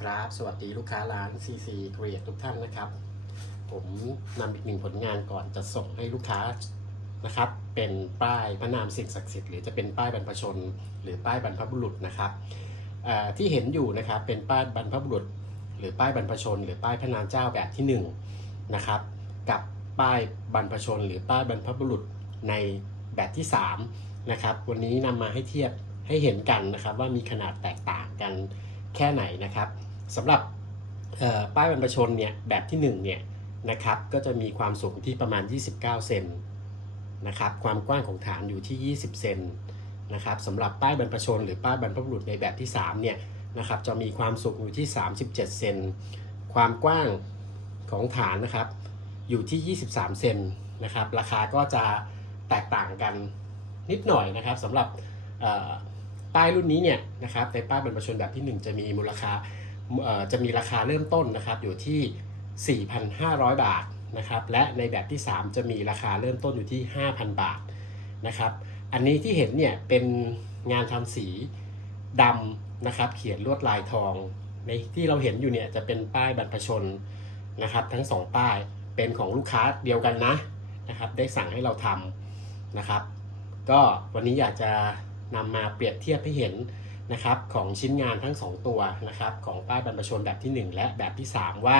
ครับ สวัสดีลูกค้าร้าน CC Create ทุกท่านนะครับ ผมนำอีกหนึ่งผลงานก่อนจะส่งให้ลูกค้านะครับ เป็นป้ายพระนามสิ่งศักดิ์สิทธิ์หรือจะเป็นป้ายบรรพชน หรือป้ายบรรพบุรุษนะครับที่เห็นอยู่นะครับเป็นป้ายบรรพบุรุษ หรือป้ายบรรพชน หรือป้ายพระนามเจ้าแบบที่หนึ่งนะครับ กับป้ายบรรพชน หรือป้ายบรรพบุรุษในแบบที่สามนะครับ วันนี้นำมาให้เทียบให้เห็นกันนะครับว่ามีขนาดแตกต่างกันแค่ไหนนะครับ สำหรับป้ายบรรพชนเนี่ยแบบที่หนึ่งเนี่ยนะครับก็จะมีความสูงที่ประมาณ 29 เซนนะครับความกว้างของฐานอยู่ที่ 20 เซนนะครับสำหรับป้ายบรรพชน หรือป้ายบรรพบุรุษในแบบที่3เนี่ยนะครับจะมีความสูงอยู่ที่ 37 เซนความกว้างของฐานนะครับอยู่ที่ 23 เซนนะครับราคาก็จะแตกต่างกันนิดหน่อยนะครับสำหรับป้ายรุ่นนี้เนี่ยนะครับในป้ายบรรพชนแบบที่ 1 จะมีมูลค่า จะมีราคาเริ่มต้นนะครับอยู่ที่ 4,500 บาทนะครับและในแบบที่ 3 จะมีราคาเริ่มต้นอยู่ที่ 5,000 บาทนะครับอันนี้ที่เห็นเนี่ยเป็นงานทำสีดำนะครับเขียนลวดลายทอง ในที่เราเห็นอยู่เนี่ยจะเป็นป้ายบรรพชนนะครับทั้งสองป้ายเป็นของลูกค้าเดียวกันนะนะครับได้สั่งให้เราทำนะครับ ก็วันนี้อยากจะนำมาเปรียบเทียบให้เห็น นะครับของชิ้นงานทั้งสองตัวนะครับของป้ายบรรพชนแบบที่ 1 และแบบที่ 3 ว่า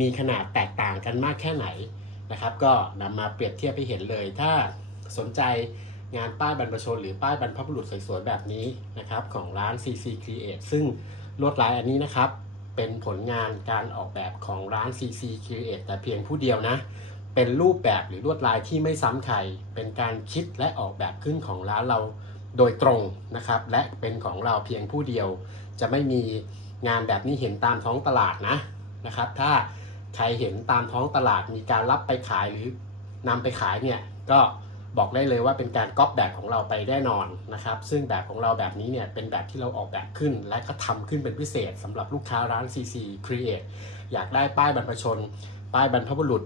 มีขนาดแตกต่างกันมากแค่ไหนนะครับ ก็นำมาเปรียบเทียบให้เห็นเลย ถ้าสนใจงานป้ายบรรพชน หรือป้ายบรรพบุรุษสวยๆแบบนี้นะครับของร้าน CC Create ซึ่งลวดลายอันนี้นะครับ เป็นผลงานการออกแบบของร้าน CC Create แต่เพียงผู้เดียวนะเป็นรูปแบบหรือลวดลายที่ไม่ซ้ำใครเป็นการคิดและออกแบบขึ้นของร้านเรา โดยตรงนะครับ และเป็นของเราเพียงผู้เดียว จะไม่มีงานแบบนี้เห็นตามท้องตลาดนะนะครับ ถ้าใครเห็นตามท้องตลาดมีการรับไปขายหรือนำไปขายเนี่ยก็บอกได้เลยว่าเป็นการก๊อปแบบของเราไปแน่นอนนะครับ ซึ่งแบบของเราแบบนี้เนี่ยเป็นแบบที่เราออกแบบขึ้น และก็ทำขึ้นเป็นพิเศษสำหรับลูกค้าร้าน CC Create อยากได้ป้ายบรรพชน ป้ายบรรพบุรุษ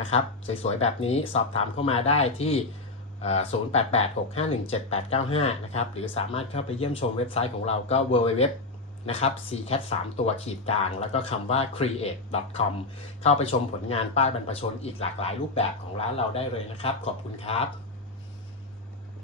นะครับสวยๆแบบนี้สอบถามเข้ามาได้ที่เอ่อ 0886517895 นะครับ หรือสามารถเข้าไปเยี่ยมชมเว็บไซต์ของเราก็ www นะครับ ccat 3 ตัวขีดกลาง แล้วก็คำว่า create.com เข้าไปชมผลงานป้ายบรรพชนอีกหลากหลายรูปแบบของร้านเราได้เลยนะครับ ขอบคุณครับ